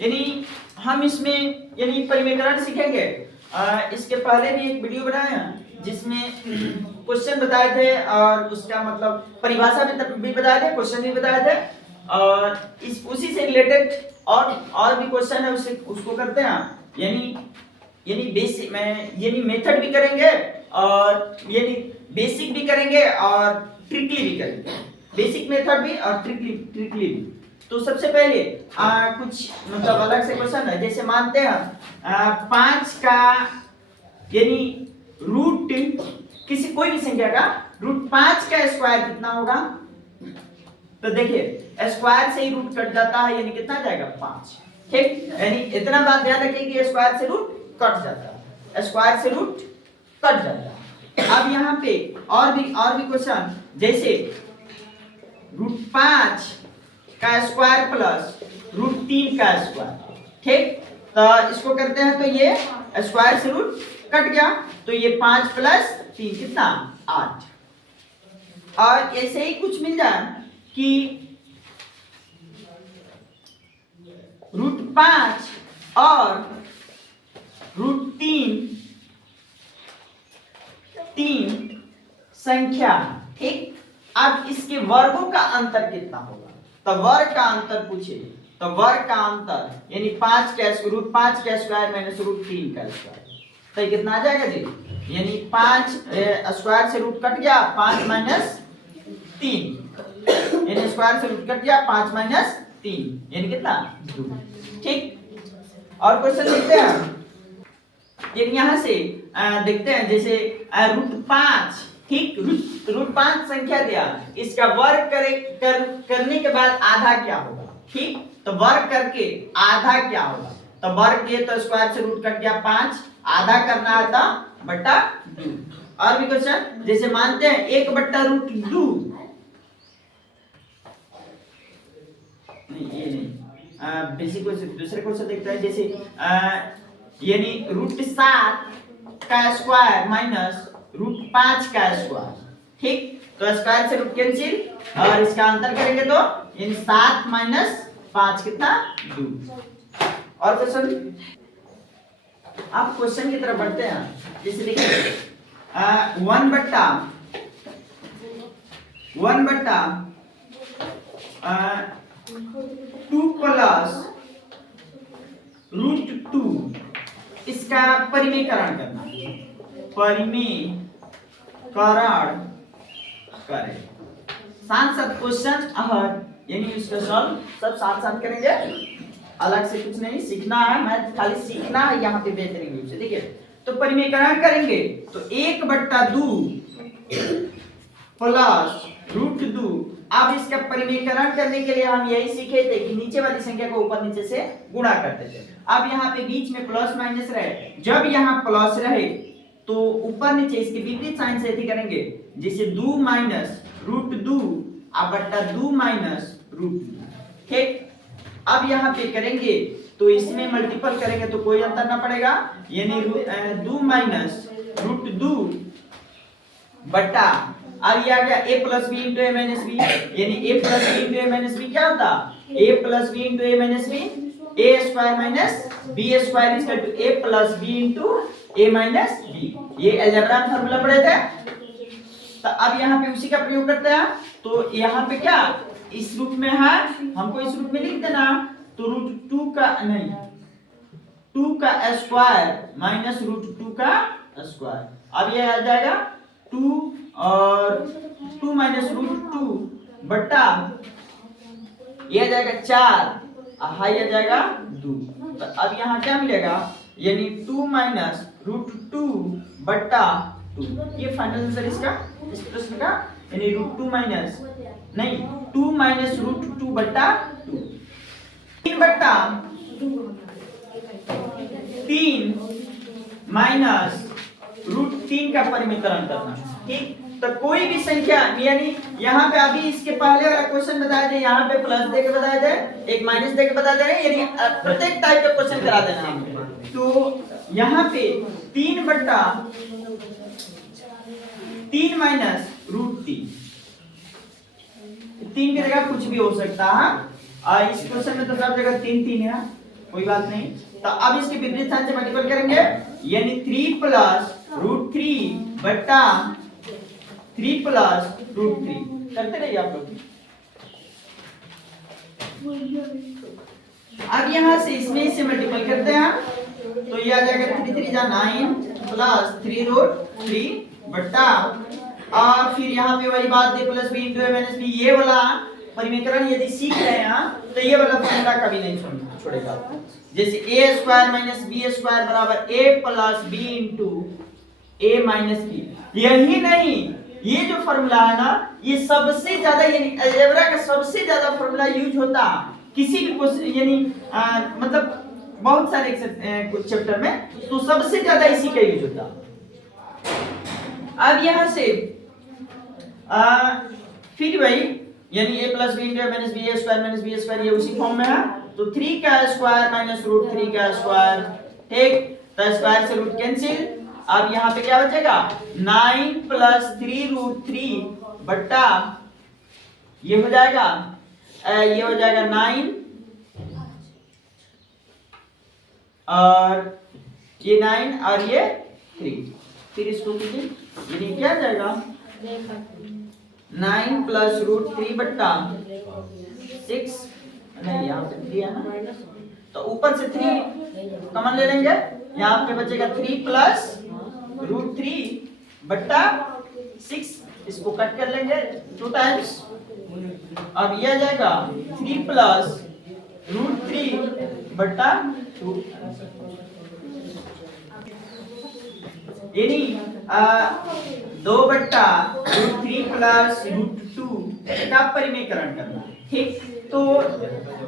यानी हम इसमें यानी परिमेकरण सीखेंगे। इसके पहले भी एक वीडियो बनाया जिसमें क्वेश्चन बताए थे और उसका मतलब परिभाषा भी बताए थे, क्वेश्चन भी बताए थे, और इस उसी से रिलेटेड और भी क्वेश्चन है उसको करते हैं। यानी बेसिक में यानी मेथड भी करेंगे और यानी बेसिक भी करेंगे और ट्रिकली भी करेंगे, बेसिक मेथड भी और ट्रिकली भी। तो सबसे पहले कुछ मतलब अलग से क्वेश्चन है, जैसे मानते हैं 5 का यानी रूट किसी कोई भी संख्या का रूट 5 का स्क्वायर कितना होगा। तो देखिए स्क्वायर से ही रूट कट जाता है, यानी कितना जाएगा 5। ठीक, यानी इतना बात ध्यान रखिए कि स्क्वायर से रूट कट जाता है, स्क्वायर से रूट कट जाता है। अब यहाँ पे और भी क्वेश्चन, जैसे रूट 5 का स्क्वायर प्लस रूट 3 का स्क्वायर। ठीक, तो इसको करते हैं तो ये स्क्वायर से रूट कट गया, तो ये 5 प्लस 3 कितना 8। और ऐसे ही कुछ मिल जाए कि रूट 5 और रूट 3 संख्या। ठीक, अब इसके वर्गों का अंतर कितना होगा, तो वर्ग का अंतर पूछे तो वर्ग का अंतर यानी 5 का रूट 5 का स्क्वायर माइनस रूट 3 का स्क्वायर, तो ये कितना आ जाएगा जी, यानी 5 स्क्वायर से रूट कट गया 5 माइनस 3, यानी स्क्वायर से रूट कट गया 5 माइनस 3 यानी कितना 2। ठीक, और क्वेश्चन देखते हैं, यानी यहाँ से देखते हैं जैसे रूट 5। ठीक, रूट 5 संख्या दिया, इसका वर्ग करने के बाद आधा क्या होगा। ठीक, तो वर्ग करके आधा क्या होगा, तो वर्ग किए तो स्क्वायर से रूट कट गया 5, आधा करना आता बट्टा 2। और भी क्वेश्चन, जैसे मानते हैं 1 बट्टा रूट 2, नहीं ये नहीं, बेसिक क्वेश्चन दूसरे क्वेश्चन देखते हैं, जैसे यानी रूट 7 का स्क्वायर माइनस रूट 5 का स्क्वायर। ठीक, तो स्क्वायर से रूट कैंसिल और इसका अंतर करेंगे तो यानी 7 माइनस 5 कितना 2। और क्वेश्चन, आप क्वेश्चन की तरफ बढ़ते हैं, जैसे देखिए 1 बट्टा 2 प्लस रूट 2 इसका परिमेयकरण करना, परिमेयकरण करें। साथ साथ क्वेश्चन यानी उसका सॉल्व सब साथ साथ करेंगे, अलग से कुछ नहीं सीखना है, मैथ खाली सीखना है यहाँ पे बेहतरीन रूप से। देखिए तो परिमेयकरण करेंगे तो 1 बट्टा 2 प्लस रूट 2। अब इसका परिमेयकरण करने के लिए हम यही सीखे थे कि नीचे वाली संख्या को ऊपर नीचे से गुणा करते थे। अब यहाँ पे बीच में प्लस माइनस रहे, जब यहाँ प्लस रहे तो ऊपर नीचे इसके विपरीत साइन से ऐसे करेंगे, जैसे 2 माइनस रूट 2 बट्टा 2 माइनस रूट 2। ठीक, अब यहाँ पे करेंगे तो इसमें मल्टीपल करेंगे तो कोई अंतर ना पड़ेगा, यानी 2 माइनस रूट 2 बट्टा, अब ये आ गया a plus B into A minus B, यानी a plus B into A minus B क्या होता, a plus B into A minus B, a square minus b square is equal to a plus B into a minus b। ये algebra में formula पढ़े थे, तो अब यहाँ पे उसी का प्रयोग करते हैं। तो यहाँ पे क्या इस रूप में है, हमको इस रूप में लिख देना, तो रूट 2 का नहीं 2 का स्क्वायर माइनस रूट 2 का स्क्वायर। अब ये आ जाएगा 2 और 2 माइनस रूट 2 बट्टा ये आ जाएगा 4, हाई आ जाएगा 2। तो अब यहाँ क्या मिलेगा, यानी 2 माइनस रूट 2 बट्टा 2। ये फाइनल आंसर इसका इस प्रश्न का, यानी रूट 2 माइनस नहीं 2 माइनस रूट 2 बट्टा 2, 3 बट्टा 3 माइनस रूट 3 का परिमेयकरण करना। ठीक, तो कोई भी संख्या यानी यहाँ पे अभी इसके पहले वाला क्वेश्चन बताया थे, यहाँ पे प्लस दे के बताया थे, एक माइनस दे के बता दे रहे, यानी प्रत्येक टाइप का क्वेश्चन करा देना हमको। तो यहाँ पे 3 बट्टा 3 माइनस रूट 3 की जगह कुछ भी हो सकता है, इस क्वेश्चन में तो सब जगह 3 3 है, कोई बात नहीं। तो अब इसके विपरीत साइन से मल्टीपल करेंगे, यानी 3 प्लस रूट 3 बट्टा 3 प्लस रूट 3। करते रहिए आप लोग। अब यहाँ से इसमें इससे मल्टीपल करते हैं, तो ये आ जाएगा 3 3 जा 9 प्लस 3 रूट 3 बट्टा, और फिर यहाँ पे वही बात है plus B into A minus B. ये वाला परिमीकरण यदि सीख रहे हैं तो ये वाला फॉर्मूला कभी नहीं छोड़ेगा। जैसे ए स्क्वायर माइनस बी स्क्वायर बराबर ए plus B into A minus B. यही नहीं, ये जो फॉर्मूला है ना, ये सबसे ज्यादा यानी अलजेब्रा का सबसे ज्यादा फॉर्मूला यूज होता किसी भी यानी मतलब बहुत सारे कुछ चैप्टर में, तो सबसे ज्यादा इसी का यूज होता। अब यहां से फिर वही यानी a plus B into minus B minus B square, ये उसी फॉर्म में है। तो 3 का स्क्वायर माइनस रूट 3 का स्क्वायर, ठीक। तो स्क्वायर से रूट कैंसिल। अब यहाँ पे क्या बचेगा 9 प्लस 3 रूट 3 बट्टा ये हो जाएगा 9 और ये 9 और ये 3। फिर इसको कीजिए, यानी क्या जाएगा 9 प्लस रूट 3 बट्टा 6, नहीं यहाँ पे 3 है ना, तो ऊपर से 3 कॉमन ले लेंगे, यहाँ पे बचेगा 3 प्लस रूट 3 बट्टा 6, इसको कट कर लेंगे 2 टाइम्स। अब ये आ जाएगा 3 प्लस रूट 3 बट्टा 2, यानी 2 बट्टा रूट 3 प्लस रूट 2 का परिमेयकरण करना, ठीक। तो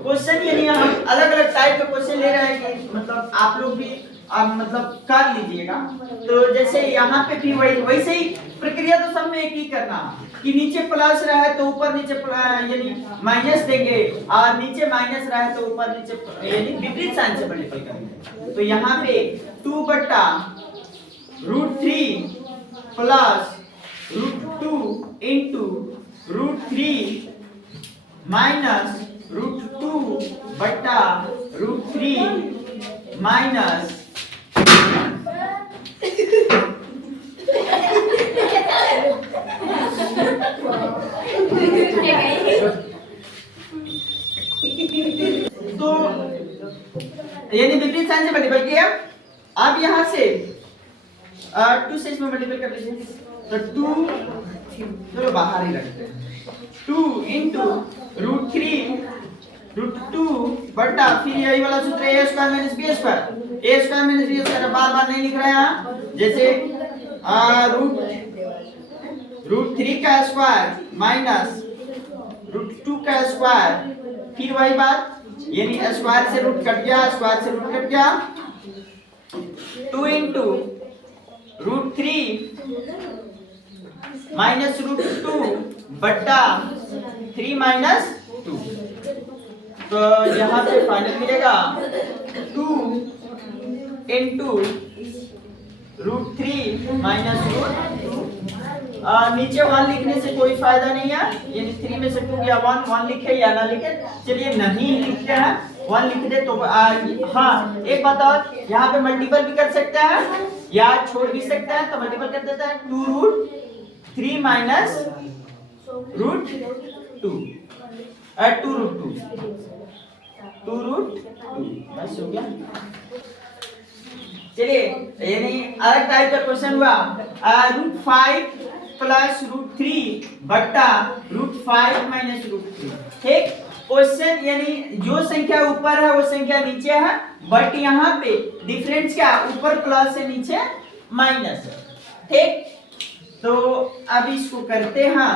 क्वेश्चन यानी हम अलग अलग टाइप के क्वेश्चन ले रहे हैं कि मतलब आप लोग भी मतलब कर लीजिएगा। तो जैसे यहाँ पे भी वैसे ही प्रक्रिया तो सब में एक ही करना कि नीचे प्लस रहे तो ऊपर नीचे यानी माइनस देंगे, और नीचे माइनस रहे तो ऊपर नीचे यानी विपरीत साइन से मल्टीपल करेंगे। तो यहाँ पे 2 बट्टा root 3 plus root 2 into root 3 minus root 2 बट्टा रूट 3 माइनस तो यानी विपरीत साइन से मल्टीपल किया। अब यहां से 2 से इसमें मल्टीपल कर लीजिए, तो 2 चलो बाहर ही रखते हैं, 2 इंटू रूट 2 बट्टा फिर यही वाला सूत्र a square minus b square bar नहीं लिख रहे हैं। जैसे रूट 3 का स्क्वायर माइनस रूट 2 का स्क्वायर, फिर वही बात यानी स्क्वायर से रूट कट गया, 2 इंटू रूट 3 माइनस रूट 2 बट्टा 3 माइनस 2। तो यहाँ पे फाइनल मिलेगा 2 इंटू रूट 3 माइनस रूट 2। नीचे 1 लिखने से कोई फायदा नहीं है, यानी 3 में से 2 गया 1 लिखे या ना लिखे, चलिए नहीं लिखते हैं 1 लिख दे तो हाँ एक बात और, यहाँ पे मल्टीपल भी कर सकते हैं या छोड़ भी सकते हैं, तो मल्टीपल कर देते हैं 2 रूट 3 माइनस रूट 2 2 रूट 2 बस हो गया। चलिए यानी अलग टाइप का क्वेश्चन हुआ रूट 5 प्लस रूट 3 बट्टा रूट 5 माइनस रूट 3, ठीक। क्वेश्चन यानी जो संख्या ऊपर है वो संख्या नीचे है, बट यहाँ पे डिफरेंस क्या ऊपर प्लस है नीचे माइनस है, ठीक। तो अब इसको करते हैं,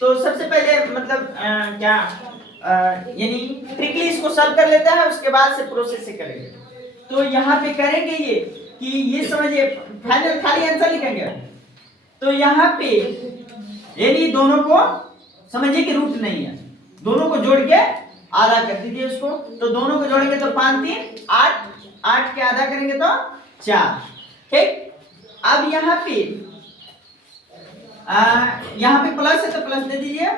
तो सबसे पहले मतलब यानी ट्रिकली इसको सॉल्व कर लेते हैं, उसके बाद से प्रोसेस से करेंगे। तो यहाँ पे करेंगे ये कि ये समझिए फाइनल खाली आंसर लिखेंगे, तो यहाँ पे यानी दोनों को समझिए कि रूट नहीं है, दोनों को जोड़ के आधा कर दीजिए उसको, तो दोनों को जोड़ेंगे तो 5 3 8, 8 के आधा करेंगे तो 4, ठीक। अब यहाँ पे प्लस है तो प्लस दे दीजिए,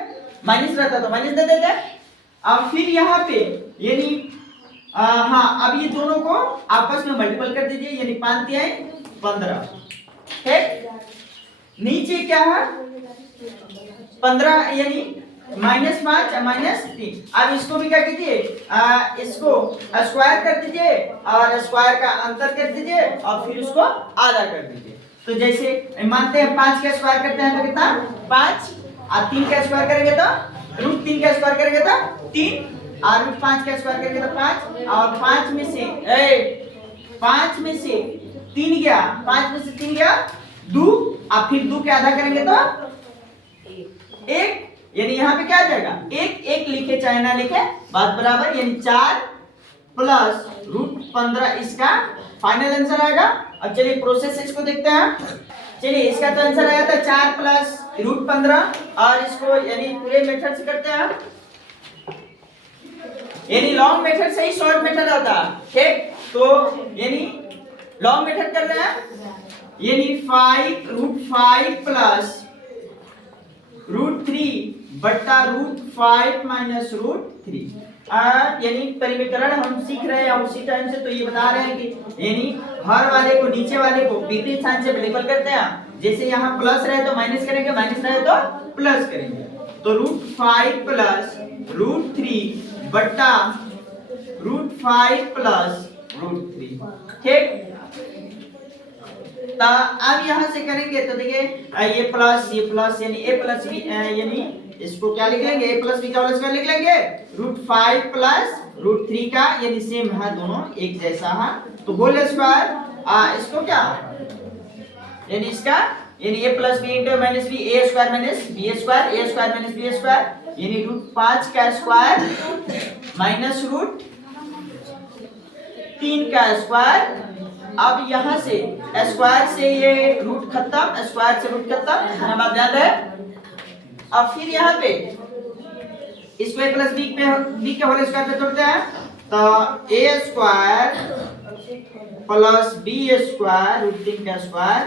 माइनस रहता तो माइनस दे देते, अब फिर यहाँ पे यानी हाँ, अब ये दोनों को आपस में मल्टीपल कर दीजिए, यानी 5 तिहाई 15। ठीक, नीचे क्या है 15 यानी -5 -3। अब इसको भी क्या कीजिए, इसको स्क्वायर कर दीजिए और स्क्वायर का अंतर कर दीजिए और फिर उसको आधा कर दीजिए। तो जैसे मानते हैं 5 का स्क्वायर करते हैं तो कितना 5, और 3 का स्क्वायर करेंगे तो √3 का स्क्वायर करेंगे तो 3, और √5 का स्क्वायर करेंगे तो 5, और 5 में से 3 गया, 5 में से 3 गया 2, और फिर 2 के आधा करेंगे तो 1, यानी यहाँ पे क्या आ जाएगा 1 लिखे चाहे ना लिखे बात बराबर, यानी 4 प्लस √15 इसका फाइनल आंसर आएगा। अब चलिए प्रोसेस इसको देखते हैं। चलिए इसका तो आंसर आया था 4 प्लस √15, और इसको यानी पूरे मेथड से करते हैं, यानी लॉन्ग मेथड से ही शॉर्ट मेथड आता है। ठीक, तो यानी लॉन्ग मेथड कर रहे हैं, यानी 5 प्लस √3 बट्टा √5 माइनस √3। यानी परिमीकरण हम सीख रहे हैं उसी टाइम से, तो ये बता रहे हैं कि यानी हर वाले को नीचे वाले को विपरीत साइन से मल्टीपल करते हैं। जैसे यहाँ प्लस रहे तो माइनस करेंगे, माइनस रहे तो प्लस करेंगे। तो √5 प्लस √3 बट्टा √5 प्लस √3। ठीक, तो अब यहाँ से करेंगे तो देखिए ये प्लस यानी a प्लस b, यानी इसको क्या लिख लेंगे a प्लस b का होल स्क्वायर लिख लेंगे, √5 प्लस √3 का यानी सेम है, दोनों एक जैसा है, तो होल स्क्वायर इसको क्या यानी इसका यानी a plus b into minus b, a square minus b square, a square minus b square, यानी √5 का स्क्वायर माइनस √3 का स्क्वायर। अब यहाँ से स्क्वायर से ये रूट खत्म, स्क्वायर से रूट खत्म, है बात ध्यान रहे। अब फिर यहाँ पे इसको a प्लस b के होल स्क्वायर पे तोड़ते हैं, तो a square plus b square √3 का स्क्वायर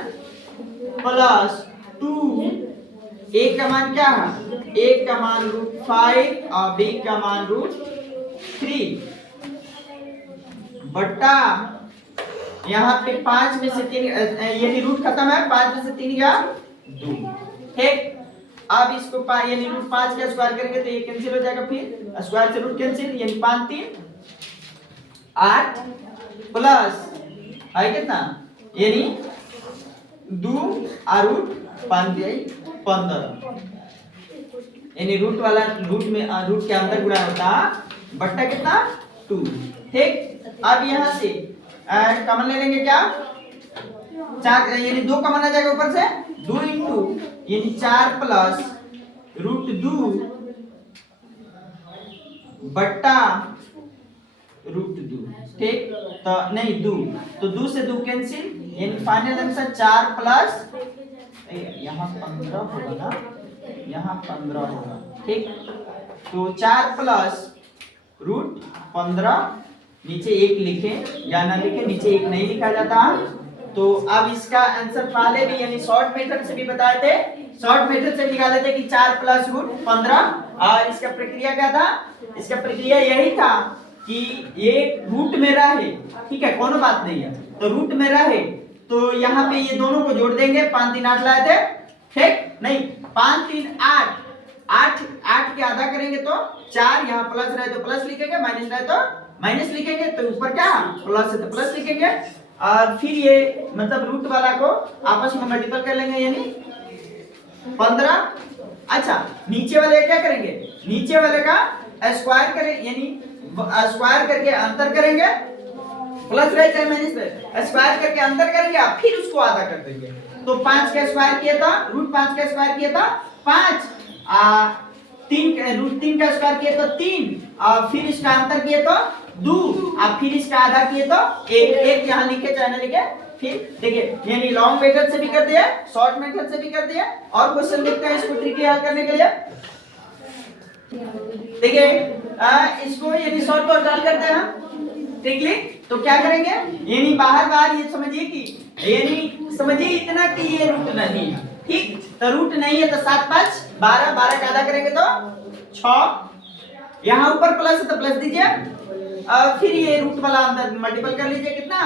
प्लस 2, a का मान क्या है, a का मान √5 और b का मान √3 बट्टा यहाँ पे 5 में से 3 यानी रूट खत्म है, 5 में से 3 गया 2। ठीक, अब इसको यानी √5 का स्क्वायर करेंगे तो ये कैंसिल हो जाएगा, फिर स्क्वायर से रूट कैंसिल, यानी 5 3 8 प्लस है कितना यानी 2 और √5 15, यानी रूट वाला रूट में रूट के अंदर गुणा होता बट्टा कितना 2। ठीक, अब यहाँ से कॉमन ले लेंगे क्या 4, यानी 2 कॉमन आ जाएगा ऊपर से, 2 इंटू यानी 4 प्लस √2 बट्टा √2। ठीक, तो नहीं 2, तो 2 से 2 कैंसिल, यानी फाइनल आंसर 4 प्लस यहाँ 15 होगा ना, यहाँ 15 होगा। ठीक, तो 4 प्लस √15, नीचे 1 लिखे या ना लिखे, नीचे 1 नहीं लिखा जाता। तो अब इसका आंसर पहले भी यानी शॉर्ट मेथड से भी बताए थे, शॉर्ट मेथड से निकाले थे कि 4 प्लस √15, और इसका प्रक्रिया क्या था, इसका प्रक्रिया यही था कि ये रूट में रहे, ठीक है कोनो बात नहीं है, तो रूट में रहे तो यहाँ पे ये दोनों को जोड़ देंगे, 5 3 8 लाए थे। ठीक, नहीं 5 3 8 8 के आधा करेंगे तो 4, यहाँ प्लस रहे तो प्लस लिखेंगे, माइनस रहे तो माइनस लिखेंगे, तो ऊपर क्या प्लस है तो प्लस लिखेंगे, और फिर ये मतलब रूट वाला को आपस में मल्टीपल कर लेंगे, यानी 15। अच्छा, नीचे वाले क्या करेंगे, नीचे वाले का स्क्वायर करें, यानी स्क्वायर करके अंतर करेंगे, प्लस रहे चाहे माइनस रहे, स्क्वायर करके अंतर करेंगे, फिर उसको आधा कर देंगे। तो 5 का स्क्वायर किया था, √5 का स्क्वायर किया था 5, 3 का स्क्वायर किया तो 3, और फिर इसका अंतर किया तो 2, और फिर इसका आधा किए तो 1 यहाँ लिखे चाहे ना लिखे। फिर देखिए यानी लॉन्ग मेथड से भी कर दिया, शॉर्ट मेथड से भी कर दिया, और क्वेश्चन देखते हैं इसको ट्रिकी हल करने के लिए। देखिए इसको यानी शॉर्ट कट हल करते हैं ट्रिकली, तो क्या करेंगे, यानी बाहर ये समझिए कि यानी समझिए इतना कि ये रूट नहीं है, ठीक, तो रूट नहीं है तो 7 5 12, 12 का आधा करेंगे तो 6, यहाँ ऊपर प्लस है तो प्लस दीजिए, फिर ये रूट वाला अंदर मल्टीपल कर लीजिए, कितना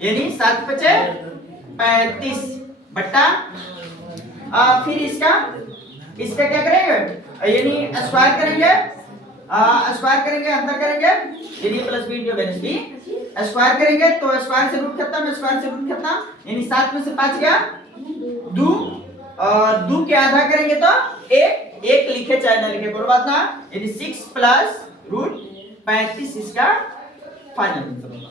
यानी 7 × 5 = 35 बट्टा फिर इसका क्या करेंगे, यानी स्क्वायर करेंगे, अंदर करेंगे, यानी plus B into minus B, square करेंगे तो स्क्वायर से रूट खत्म, स्क्वायर से रूट खत्म, यानी 7 में से 5 गया 2, और 2 के आधा करेंगे तो 1 लिखे चाहे ना लिखे कोई बात ना, यानी 6 + √35 इसका फाइनल आंसर होगा।